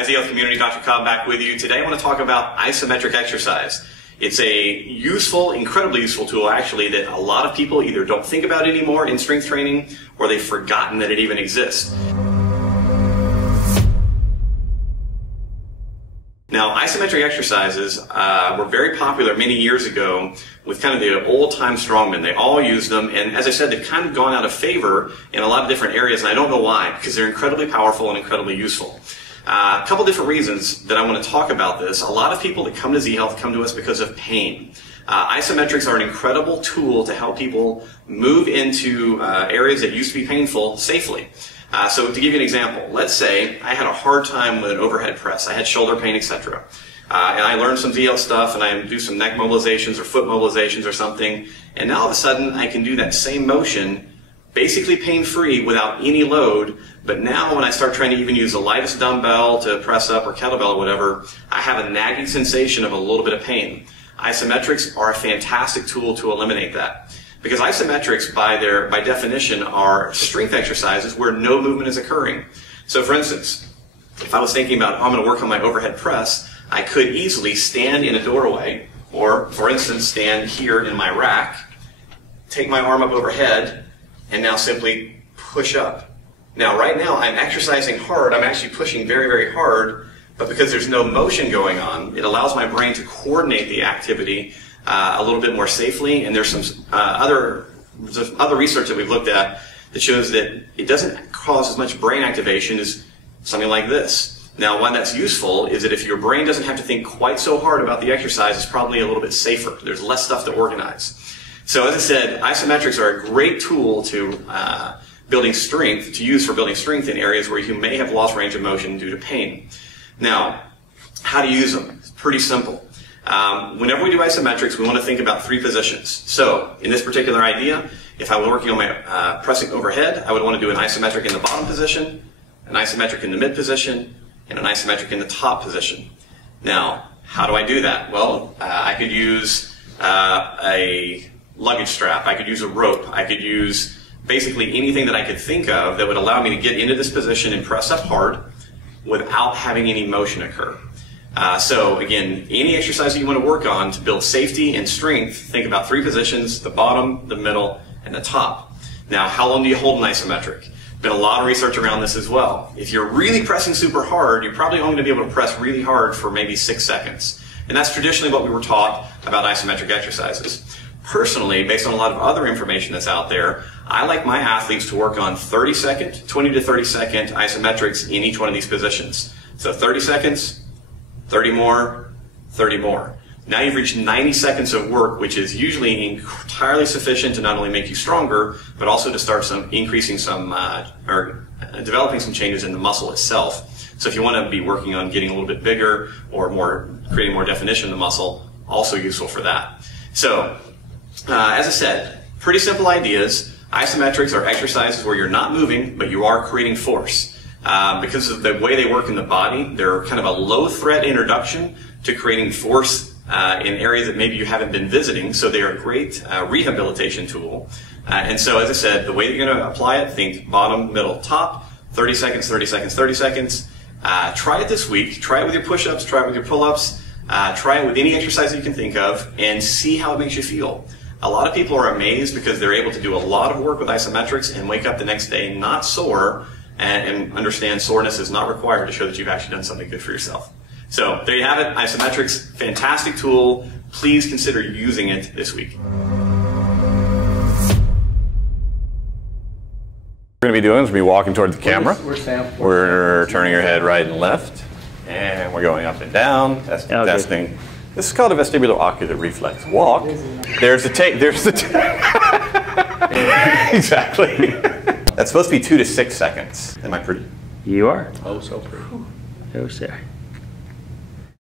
Hi, ZL community, Dr. Cobb back with you. Today I want to talk about isometric exercise. It's a useful, incredibly useful tool actually that a lot of people either don't think about anymore in strength training or they've forgotten that it even exists. Now, isometric exercises were very popular many years ago with kind of the old-time strongmen. They all used them, and as I said, they've kind of gone out of favor in a lot of different areas, and I don't know why, because they're incredibly powerful and incredibly useful. A couple different reasons that I want to talk about this. A lot of people that come to Z-Health come to us because of pain. Isometrics are an incredible tool to help people move into areas that used to be painful safely. So to give you an example, let's say I had a hard time with an overhead press. I had shoulder pain, etc. And I learned some ZL stuff and I do some neck mobilizations or foot mobilizations or something. And now all of a sudden I can do that same motion basically pain-free without any load. But now when I start trying to even use the lightest dumbbell to press up or kettlebell or whatever, I have a nagging sensation of a little bit of pain. Isometrics are a fantastic tool to eliminate that. Because isometrics, by definition, are strength exercises where no movement is occurring. So for instance, if I was thinking about, I'm going to work on my overhead press, I could easily stand in a doorway, or for instance, stand here in my rack, take my arm up overhead, and now simply push up. Now right now I'm exercising hard, I'm actually pushing very, very hard, but because there's no motion going on, it allows my brain to coordinate the activity a little bit more safely, and there's some other research that we've looked at that shows that it doesn't cause as much brain activation as something like this. Now, why that's useful is that if your brain doesn't have to think quite so hard about the exercise, it's probably a little bit safer. There's less stuff to organize. So as I said, isometrics are a great tool to use for building strength in areas where you may have lost range of motion due to pain. Now, how to use them? It's pretty simple. Whenever we do isometrics, we want to think about three positions. So, in this particular idea, if I were working on my pressing overhead, I would want to do an isometric in the bottom position, an isometric in the mid position, and an isometric in the top position. Now, how do I do that? Well, I could use a luggage strap, I could use a rope, I could use basically anything that I could think of that would allow me to get into this position and press up hard without having any motion occur. So again, any exercise that you want to work on to build safety and strength, think about three positions: the bottom, the middle, and the top. Now, how long do you hold an isometric? Been a lot of research around this as well. If you're really pressing super hard, you're probably only going to be able to press really hard for maybe 6 seconds. And that's traditionally what we were taught about isometric exercises. Personally, based on a lot of other information that's out there, I like my athletes to work on 30-second, 20 to 30-second isometrics in each one of these positions. So 30 seconds, 30 more, 30 more. Now you've reached 90 seconds of work, which is usually entirely sufficient to not only make you stronger, but also to start developing some changes in the muscle itself. So if you want to be working on getting a little bit bigger or creating more definition in the muscle, also useful for that. So, as I said, pretty simple ideas. Isometrics are exercises where you're not moving, but you are creating force. Because of the way they work in the body, they're kind of a low-threat introduction to creating force in areas that maybe you haven't been visiting, so they are a great rehabilitation tool. And so, as I said, the way that you're going to apply it, think bottom, middle, top, 30 seconds, 30 seconds, 30 seconds. Try it this week. Try it with your push-ups, try it with your pull-ups, try it with any exercise that you can think of, and see how it makes you feel. A lot of people are amazed because they're able to do a lot of work with isometrics and wake up the next day not sore, and understand soreness is not required to show that you've actually done something good for yourself. So there you have it, isometrics, fantastic tool. Please consider using it this week. We're going to be doing is we're walking towards the camera. We're turning your head right and left, and we're going up and down, testing. This is called a vestibulo-ocular reflex. Walk. There's the tape. There's the exactly. That's supposed to be 2 to 6 seconds. Am I pretty? You are. Oh, so pretty. Oh, sir.